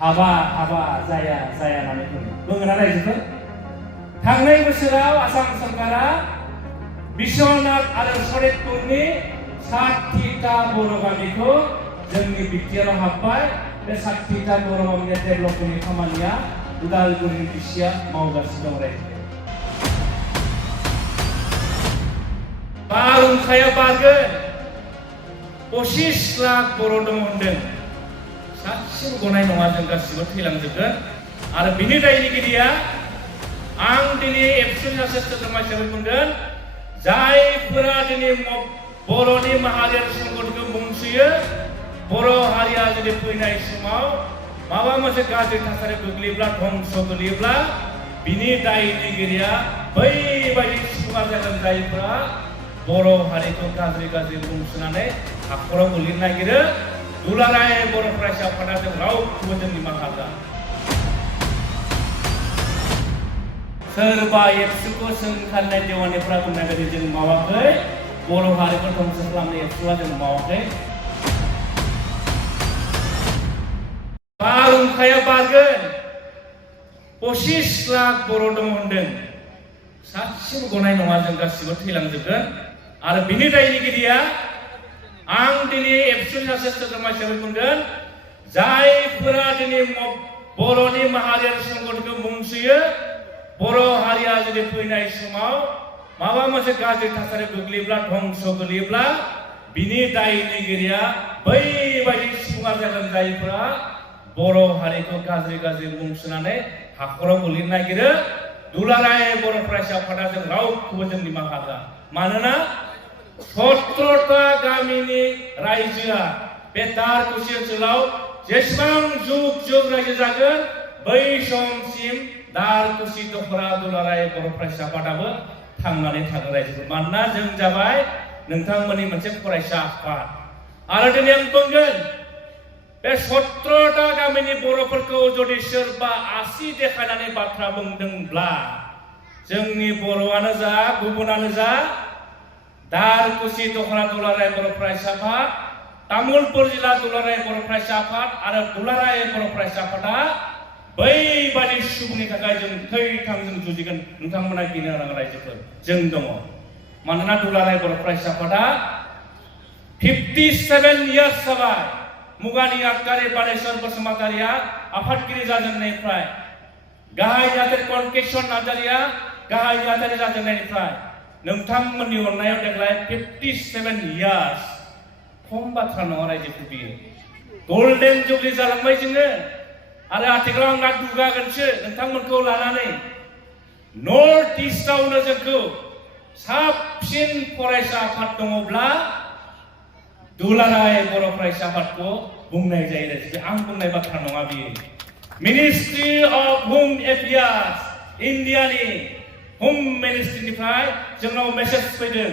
हाबा जाया होननानै बुङोना रायजोफोर। थांनाय बोसोराव आसाम सरकारा बिश्वनाथ आरो सनितपुरनि 60टा बर' गामिखौ जोंनि बिटिआरआव हाबबाय। बे 60टा बर' गामिनि डेभेलपमेन्टनि खामानिया उदालगुरिनि डिसिआ मावगासिनो दं रायजो। बारहुंखाया बारगोन, 25 लाख बर' दङ होनदों। सासेबो गनाय नङा, जों गासिबो थैलांजोबगोन। आरो बिनि दायनिगिरिया आं दिनै एबसुनि सासे सोद्रोमा हिसाबै बुंगोन, जायफोरा दिनै बर'नि माहारियारि सम्पदखौ मुंसुयो, बर' हारिया जुदि फैनाय समाव माबा मोनसे गाज्रि थासारि गोग्लैयोब्ला, धंस गोग्लैयोब्ला, बिनि दायनिगिरिया बैबायदि सुबुङा जागोन जायफोरा बर' हारिखौ गाज्रि मुंसुनानै हाखराव गोग्लैनो नागिरो। दुलाराय बर' फरायसा आफादा जों रावखौबो जों निमाहा होआ। सोरबा एबसुखौ सोंखारनाय देवानिफ्रा बुंनाय बायदि जों मावाखै, बर' हारिखौ धंस खालामनाय एबसुआ जों मावाखै। बारहुंखाया बारगोन, 25 लाख बर' दङ होनदों। सासेबो गनाय नङा, जों गासिबो थैलांजोबगोन। आरो बिनि दायनिगिरिया आं दिनै एबसुनि सासे सोद्रोमा हिसाबै बुंगोन, जायफोरा दिनै बर'नि माहारियारि सम्पदखौ मुंसुयो, बर' हारिया जुदि फैनाय समाव माबा मोनसे गाज्रि थासारि गोग्लैयोब्ला, धंस गोग्लैयोब्ला, बिनि दायनिगिरिया बैबायदि सुबुङा जागोन जायफोरा बर' हारिखौ गाज्रि मुंसुनानै हाखराव गोग्लैनो नागिरो। दुलाराय बर' फरायसा आफादा जों रावखौबो जों निमाहा होआ। मानोना 17टा गामिनि रायजोआ बे दारकुसि ओनसोलाव जेसेबां जुग रायजो जागोन, बै समसिम दारकुसि दखरा दुलाराय बर' फरायसा आफादाबो थांनानै थागोन रायजोफोर। मानोना जों जाबाय नोंथांमोननि मोनसे फरायसा आफाद। आरो दिनै आं बुंगोन, बे 17टा गामिनि बर'फोरखौ जुदि सोरबा आसि देखायनानै बाथ्रा बुंदोंब्ला, जोंनि बर'आनो जा गुबुनानो जा, दारकुसि दखरा दुलाराय बर' फरायसा आफाद, तामुलपुर जिल्ला दुलाराय बर' फरायसा आफाद आरो दुलाराय बर' फरायसा आफादा बैबादि सुबुंनि थाखाय जों थै-थांजों जुजिगोन। नोंथांमोना गिनो नाङा रायजोफोर, जों दङ। मानोना दुलाराय बर' फरायसा आफादा 57 इयार्स जाबाय। मुगानि आगदारि बानेश्वर बसुमतारिया आफादगिरि जाजेननायनिफ्राय, गाहाय नेहाथारि कनकेशन नार्जारिया गाहाय नेहाथारि जाजेननायनिफ्राय, नोंथांमोननि अननायाव देग्लाय 57 इयार्स। खम बाथ्रा नङा रायजोफोर, बियो गल्डेन जुबलि जालांबाय जोङो। आरो आथिखालाव आं दुगागोनसो नोंथांमोनखौ लानानै, नर्थ इस्टआवनो जोंखौ साबसिन फरायसा आफाद दङब्ला दुलाराय बर' फरायसा आफादखौ बुंनाय जायो। आं बुंनाय बाथ्रा नङा बियो। मिनिस्ट्रि अफ होम एफेयार्स इन्डियानि होम मिनिस्ट्रिनिफ्राय जोंनाव मेसेज फैदों,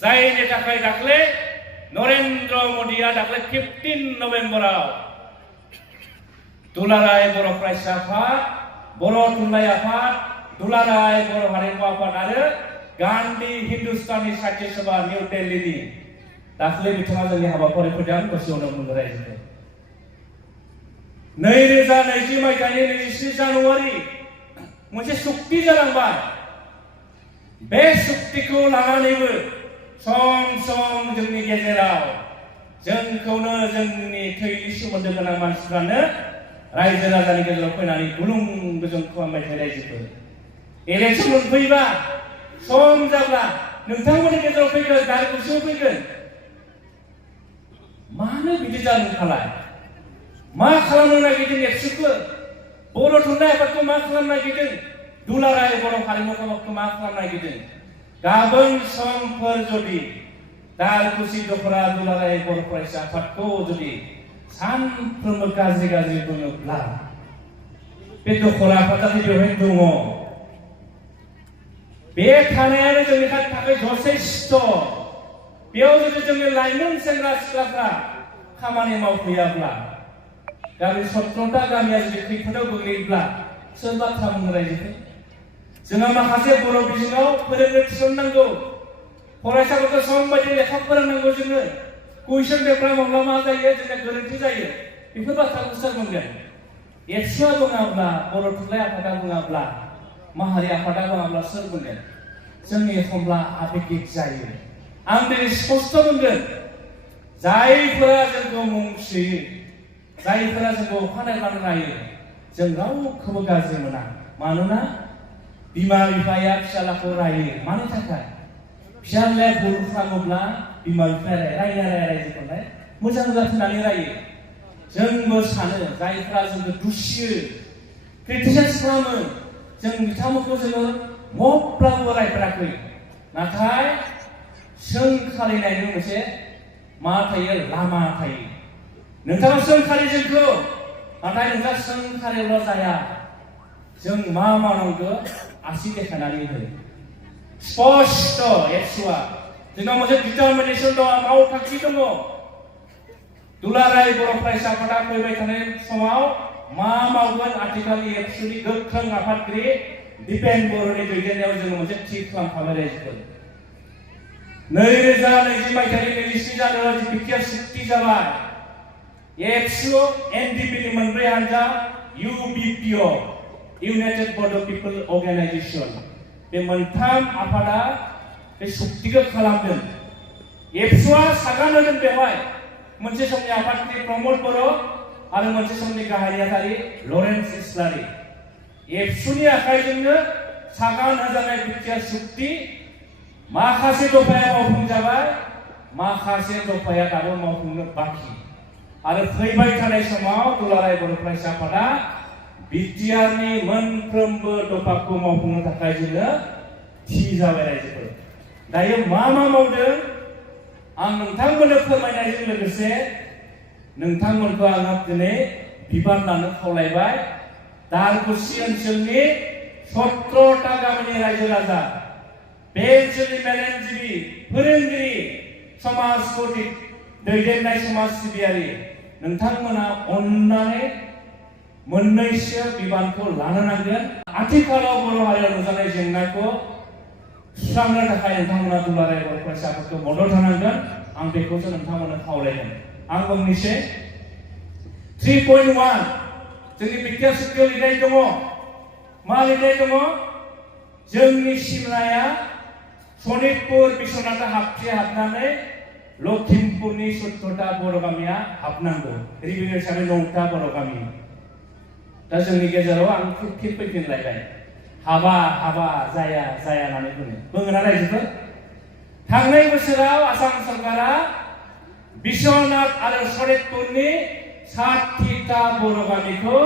जायनि थाखाय दाख्लै नरेन्द्र मदिया दाख्लै 15 नभेम्बराव दुलाराय बर' फरायसा आफाद, बर' थुनलाइ आफाद, दुलाराय बर' हारिमु आफाद आरो गान्धी हिन्दुस्तानी साहित्य सभा निउ दिल्लीनि दाख्लै बिथाङा जोंनि हाबाफारिफोरजों आं गोसोआवनो बुंनो रायजोफोर। 2020 मायथाइनि 27 जानुवारि मोनसे सुक्ति जालांबाय। बे सुक्तिखौ लानानैबो सम जोंनि गेजेराव जोंखौनो जोंनि थैनि सोमोन्दो गोनां मानसिफ्रानो रायजो राजानि गेजेराव फैनानै गुलुं गुजुं खालामबाय थायो रायजोफोर। इलेक्सन मोनफैबा, सम जाब्ला नोंथांमोननि गेजेराव फैगोन, दारकुसियाव फैगोन। मानो बिदि जानो खालाय? मा खालामनो नागिरदों एबसुखौ? बर' थुनलाइ आफादखौ मा खालामनो नागिरदों? दुलाराय बर' हारिमु आफादखौ मा खालामनो नागिरदों? गाबोन समफोर जुदि दारकुसि दखरा दुलाराय बर' फरायसा आफादखौ जुदि सानफ्रोमबो गाज्रि बुङोब्ला, बे दखरा आफादा बेवहाय दङ। बे थानायानो जोंनि थाखाय जथेस्थ'। बेयाव जुदि जोंनि लाइमोन सेंग्रा सिख्लाफ्रा खामानि मावफैयाब्ला, गामि 17टा गामिया जुदि खैफोदाव गोग्लैयोब्ला सोर बाथ्रा बुंनो रायजोफोर? जोंहा माखासे बर' बिजोङाव फोरोंनो थिसननांगौ, फरायसाफोरखौ सम बायदि लेखा फोरोंनांगौ। जोङो कुइसन पेपार माब्ला मा जायो, जोंना गोरोन्थि जायो, बेफोर बाथ्राखौ सोर बुंगोन? एबसुआ बुङाब्ला बर' थुनलाइ आफादा बुङाब्ला माहारि आफादा बुङाब्ला सोर बुंगोन जों एखमब्ला आबेगिक जायो आं दिनै स्पष्ट बुंगोन जायफोरा जोंखौ मुं सोयो जायफोरा जोंखौ अखानायब्लानो नायो जों रावखौबो गाज्रि मोना मानोना बिमा बिफाया फिसालाखौ रायो मानि थाखाय फिसालाया भुल खालामोब्ला बिमा बिफाया रायजोखौलाय मोजां जाथोंनानै रायो जोंबो सानो जायफ्रा जोंखौ दुसियो क्रिटिसाइज खालामो जों बिथांमोनखौ जोङो मब्लाबो रायफेराखै नाथाय सोंखारिनायनि मोनसे मा थायो लामा थायो नोंथाङा सोंखारि जोंखौ नाथाय नोंथाङा सोंखारिल' जाया जों मा मावनांगौ आसि देखायनानै हो स्पष्ट एबसुआ जोंनाव मोनसे डिटारमिनेसन दङ मावथांखि दङ दुलाराय बर' फरायसा आफादा फैबाय थानाय समाव मा मावगोन आथिखालनि एबसुनि गोख्रों आफादगिरि दिपेन बर'नि दैदेननायाव जोङो मोनसे थि खालामखाबाय रायजोखौ 2020 मायथाइनि 23 जानुवारि बिटिआर सुक्ति जाबाय एबसु एनडिपिनि मोनब्रै हानजा इउबिपिअ इउनाइटेड बड' पिपल अर्गानाइजेशन बे मोनथाम आफादा बे सुक्तिखौ खालामदों एबसुआ सागान होदों बेवहाय मोनसे समनि आफादगिरि प्रमद बर' आरो मोनसे समनि गाहाय नेहाथारि लरेन्स इस्लारि एबसुनि आखाइजोंनो सागान होजानाय बिटिआर सुक्ति माखासे दफाया मावफुंजाबाय माखासे दफाया दाबो मावफुंनो बाखि आरो फैबाय थानाय समाव दुलाराय बर' फरायसा आफादा बिटिआरनि मोनफ्रोमबो दफाखौ मावफुंनो थाखाय जोङो थि जाबाय रायजोफोर दायो मा मावदों आं नोंथांमोननो फोरमायनायजों लोगोसे नोंथांमोनखौ आङो दिनै बिबान लानो खावलायबाय दारकुसि ओनसोलनि 17टा गामिनि रायजो राजा बे ओनसोलनि मेलेमजिबि फोरोंगिरि समाजखौ दैदेननाय समाज सिबियारि नोंथांमोना अननानै मोननैसो बिबानखौ लानो नांगोन आथिखालाव बर' हारियाव नुजानाय जेंनाखौ सुस्रांनो थाखाय नोंथांमोना दुलाराय बर' फरायसाफोरखौ मदद होनांगोन आं बेखौसो नोंथांमोननो खावलायदों आं बुंनोसै 3.1 जोंनि बिटिआर सुक्तियाव लिरनाय दङ मा लिरनाय दङ जोंनि सिमनाया सनितपुर बिश्वनाथ हाबनानै लखिमपुरनि 17टा बर' गामिया हाबनांगौ रिभिनिउ हिसाबै 9टा बर' गामि दा जोंनि गेजेराव आं फिन फैफिनलायबाय हाबा जाया होननानै बुङोना रायजोफोर थांनाय बोसोराव आसाम सरकारा बिश्वनाथ आरो सनितपुरनि 60टा बर' गामिखौ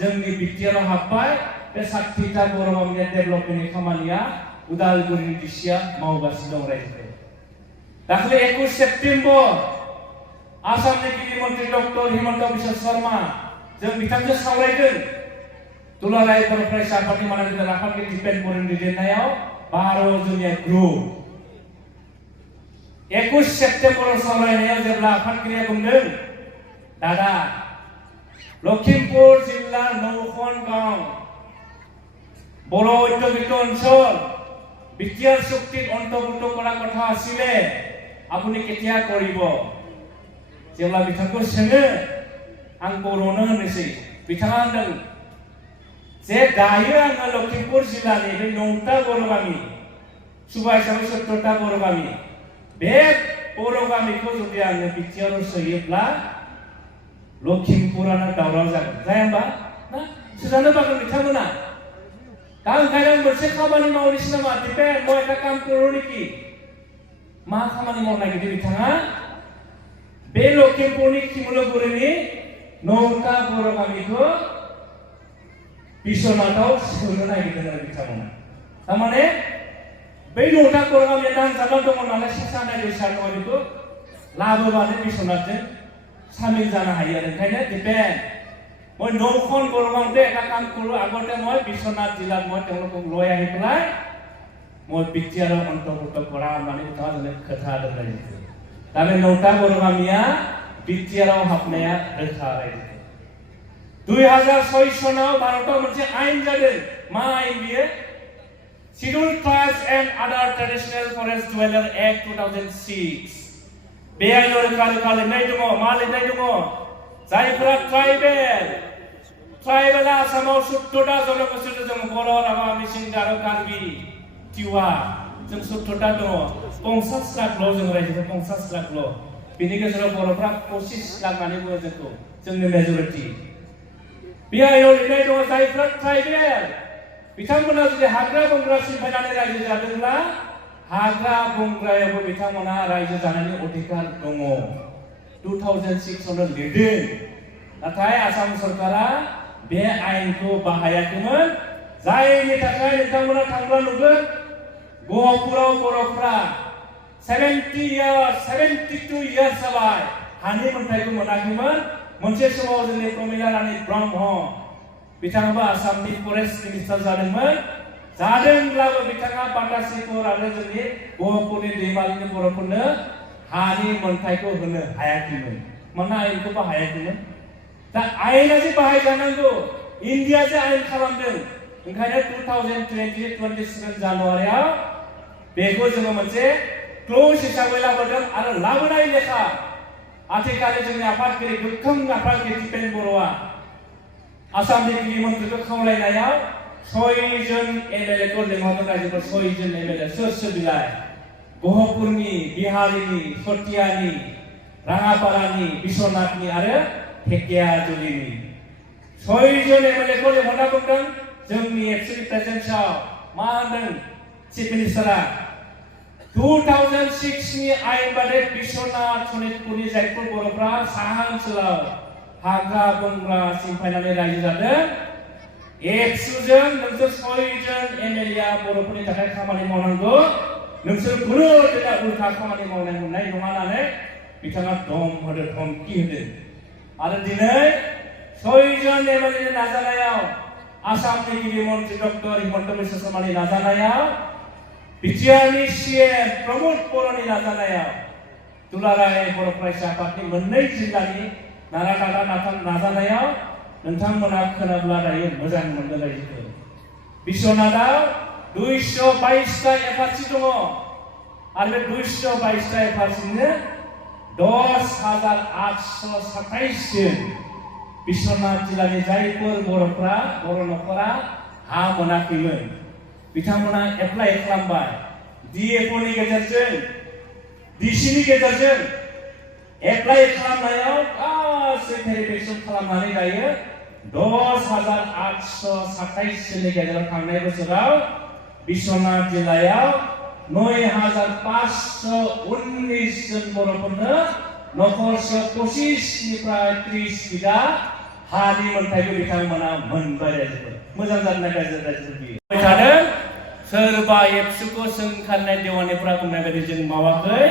जोंनि बिटिआराव हाबबाय बे 60टा बर' गामिनि डेभेलपमेन्टनि खामानिया उदालगुरिनि डिसिआ मावगासिनो दं रायजोफोर दाखालि 21 सेप्तेम्बर आसामनि गिबि मन्त्रि डक्टर हिमन्त बिश्व शर्मा जों बिथांजों सावरायदों दुलाराय बर' फरायसा आफादनि मानगिरि आफादगिरि दिपेन बर'नि दैदेननायाव 12 जनिया ग्रुप 21 सेप्तेम्बराव सावरायनायाव जेब्ला आफादगिरिया बुंदों दादा लखिमपुर जिल्ला नौখন गांव बर' ঐতিহ্যগত অঞ্চল বিটিআর চুক্তিত অন্তৰ্ভুক্ত কৰা কথা আছিলে আপুনি কেতিয়া কৰিব जेब्ला बिथांखौ सोङो आं बर'नो होनोसै बिथाङा होनदों जे दायो आङो लखिमपुर जिल्लानि बे 9टा बर' गामि सुबा हिसाबै 17टा बर' गामि बे बर' गामिखौ जुदि आङो बिटिआराव सोयोब्ला लखिमपुरानो दावराव जागोन जाया होमबा ना सोजानो बागोन बिथांमोना दा ओंखायनो मोनसे खामानि मावनोसै नामा दिपेन মই এটা কাম কৰো নেকি मा खामानि मावनो नागिरदों बिथाङा बे लखिमपुरनि खिमुलुगुरिनि 9टा बर' गामिखौ बिश्वनाथाव सोनो नागिरदों आरो बिथांमोना थारमाने बै 9टा बर' गामिया नांजाबना दङ नालाय सानाय दैसा दङ बेखौ लाबोबानो बिश्वनाथजों सामिल जानो हायो आरो ओंखायनो दिपेन মই 9খন बर' गामिতে এটা কাম কৰো আগতে মই বিশ্বনাথ জিলাত মই তেওঁলোকক লৈ আহি পেলাই মই বিটিআৰৰ অন্তৰ্ভুক্ত কৰা মানে बिथाङा खोथा होदों रायजो दा बे 9टा बर' गामिया बिटिआराव हाबनाया रोखा रायजो 2006 सनाव भारताव मोनसे आयेन जादों मा आयेन बियो Scheduled Tribes and Other Traditional Forest Dweller Act 2006 बे आयेनाव रोखा लिरनाय दङ मा लिरनाय दङ जायफोरा ट्राइबेल ट्राइबेला आसामाव 17टा जनगोष्ठी दं बर' राभा मिसिं गार' कार्बि टिवा जों 17टा दङ 50 लाखल' जों रायजोखौ 50 लाखल' बिनि गेजेराव बर'फ्रा 25 लाख होननानै बुङो जोंखौ जोंनि मेजरिटि बेयाव लिरनाय दङ जायफ्रा ट्राइबेल बिथांमोना जुदि हाग्रा बंग्रा सिफायनानै रायजो जादोंब्ला हाग्रा बंग्रायावबो बिथांमोना रायजो जानायनि अधिकार दङ 2006 आवनो लिरदों नाथाय आसाम सरकारा बे आयेनखौ बाहायाखैमोन जायनि थाखाय नोंथांमोना थांब्ला नुगोन गहपुराव बर'फ्रा 72 इयार्स जाबाय हानि मोनथायखौ मोनाखैमोन मोनसे समाव जोंनि प्रमिला रानी ब्रह्म बिथाङाबो आसामनि फरेस्ट मिनिस्टार जादोंमोन जादोंब्लाबो बिथाङा बाटासिखर आरो जोंनि गहपुरनि दैमालिनि बर'फोरनो हानि मोनथायखौ होनो हायाखैमोन मानोना आयेनखौ बाहायाखैमोन दा आयेना जे बाहायजानांगौ इन्डिया जे आयेन खालामदों ओंखायनो 27 जानुवारियाव बेखौ जोङो मोनसे क्ल'ज हिसाबै लाबोदों आरो लाबोनाय लेखा आथिखालनि जोंनि आफादगिरि गोख्रों आफादगिरि दिपेन बर'आ आसामनि गिबि मन्थ्रिखौ खावलायनायाव 6 जन एमएलएखौ लिंहरदों रायजोफोर 6 जन एमएलए सोर बिलाय गहपुरनि बिहारिनि सतियानि राङापारानि बिश्वनाथनि आरो धेकियाजुलिनि 6 जन एमएलएखौ लिंहरना बुंदों जोंनि एक्सुअलि प्रेजेन्सआव मा होनदों चिफ मिनिस्टारा 2006 नि आयेन बादै बिश्वनाथ सनितपुरनि जायफोर बर'फ्रा साहा ओनसोलाव हाग्रा बंग्रा सिमफायनानै रायजो जादों 100 जन नोंसोर 6 जन एमएलए बर'फोरनि थाखाय खामानि मावनांगौ नोंसोर खुनु दिना उल्था खामानि मावनाय मोननाय नङा होननानै बिथाङा दम होदों धमकी होदों आरो दिनै 6 जन एमएलए नाजानायाव आसामनि गिबि मन्थ्रि डक्टर हिमन्त बिश्व शर्मानि नाजानायाव बिटिआरनि सीएम प्रमोद बर'नि नाजानायाव दुलाराय बर' फरायसा आफादनि मोननै जिल्लानि नारा नाजानायाव नोंथांमोना खोनाब्ला दायो मोजां मोनगोन रायजोखौ बिश्वनाथाव 222टा एफआरसि दङ आरो बे 222टा एफआरसिनो 10,827 जन बिश्वनाथ जिल्लानि जायफोर बर'फ्रा बर' न'खरा हा मोनाखैमोन बिथांमोना एप्लाइ खालामबाय डिएफअनि गेजेरजों डिसिनि गेजेरजों एप्लाइ खालामनायाव गासै भेरिफिकेसन खालामनानै दायो 10,827 जननि गेजेराव थांनाय बोसोराव बिश्वनाथ जिल्लायाव 9,519 जन बर'फोरनो नखरसेयाव 25 निफ्राय 30 बिघा हानि मोनथायखौ बिथांमोना मोनबाय रायजोफोर मोजां जादों रायजोफोर बियो थादों सोरबा एबसुखौ सोंखारनाय देवानिफ्रा बुंनाय बायदि जों मावाखै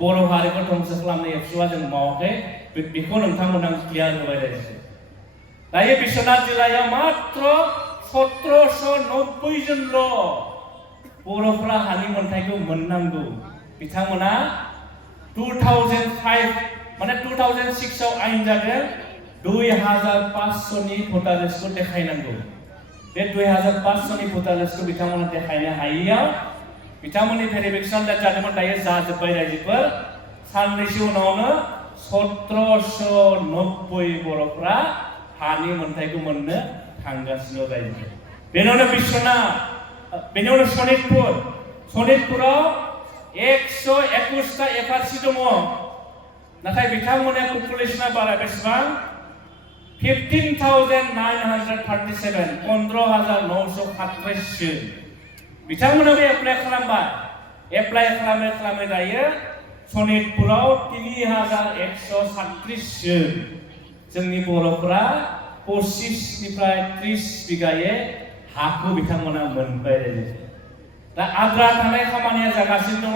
बर' हारिखौ ध्वंस खालामनाय एबसुआ जों मावाखै बेखौ नोंथांमोना क्लियार होबाय रायजो दायो बिश्वनाथ जिल्लायाव मात्र 1790 जनल' बर'फ्रा हानि मोनथायखौ मोननांगौ बिथांमोना 2005 माने 2006 आव आयेन जादों 2500 नि भटार लिस्टखौ देखायनांगौ बे 2500 नि भटार लिस्टखौ बिथांमोना देखायनो हायैयाव बिथांमोननि भेरिफिकेसन जादोंमोन दायो जाजोब्बाय रायजोफोर साननैसो उनावनो 1790 बर'फ्रा हानि मोनथायखौ मोननो थांगासिनो रायजो बेनि उनाव सनितपुराव 121टा एफआरसि दङ नाथाय बिथांमोननि पपुलेसना बारा बेसेबां 15,937 15,937 बिथांमोनाबो एप्लाइ खालामबाय दायो सनितपुराव 3,137 जोंनि बर'फोरा 25 निफ्राय 30 बिघायै हाखौ बिथांमोना मोनबाय दा आद्रा थानाय खामानिया जागासिनो दङ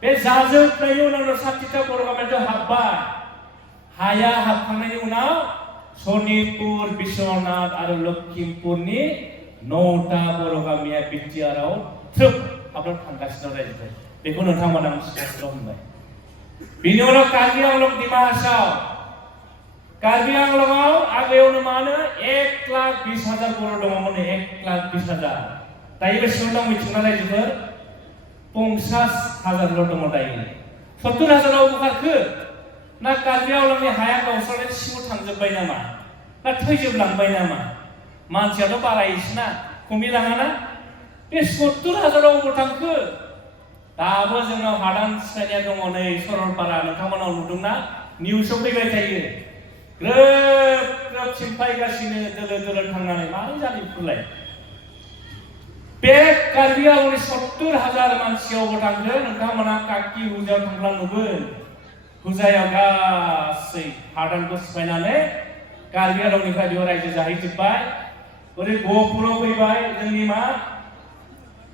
बे जाजोबनायनि उनाव 60टा बर' गामियाव हाबबाय हाया हाबखांनायनि उनाव सनितपुर बिश्वनाथ आरो लखिमपुरनि 9टा बर' गामिया बिटिआरआव थ्रोब हाबना थांगासिनो रायजो बेखौ नोंथांमोना स्पष्ट होनबाय बिनि उनाव कार्बि आंलं डिमा हासाव कार्बि आंलंआव आगोलावनो मानो 1,20,000 बर' दङमोन 1,20,000 दायो बेसेबां दं मिथिगौना रायजोफोर 50,000ल' दङ दायो 70,000आव बुखारखो ना कार्बि आंलंनि हाया गावस्रानाय सिङाव थांजोब्बाय नामा ना थैजोबलांबाय नामा मानसियाथ' बारायोसोना खमिलाङाना बे 70,000 अबाव थांखो दाबो जोंनाव हादान सिफायनाया दङ नै सरलपारा नोंथांमोनाव नुदोंना निउसाव फैबाय थायो ग्रोब ग्रोब सिमफायगासिनो दोलो दोलो थांनानै मारै जादों बेफोरलाय बे कार्बि आंलंनि 70,000 मानसिया अबाव थांखो नोंथांमोना काकि हुजायाव थांब्ला नुगोन हुजायाव गासै हादानखौ सिफायनानै कार्बि आंलंनिफ्राय बेयाव रायजो जाहैजोब्बाय ओरै गहपुराव फैबाय जोंनि मा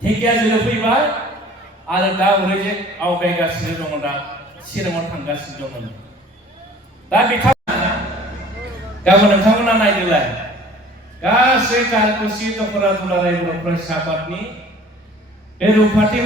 ढेकियाजुलियाव फैबाय आरो दा ओरैजे आवगायगासिनो दङ दा चिराङाव थांगासिनो दङ दा बिथांमोना गाबोन नोंथांमोना नायदोलाय गासै कालकुसि दख'रा दुलाराय बर' फरायसा आफादनि बे रुपहाटी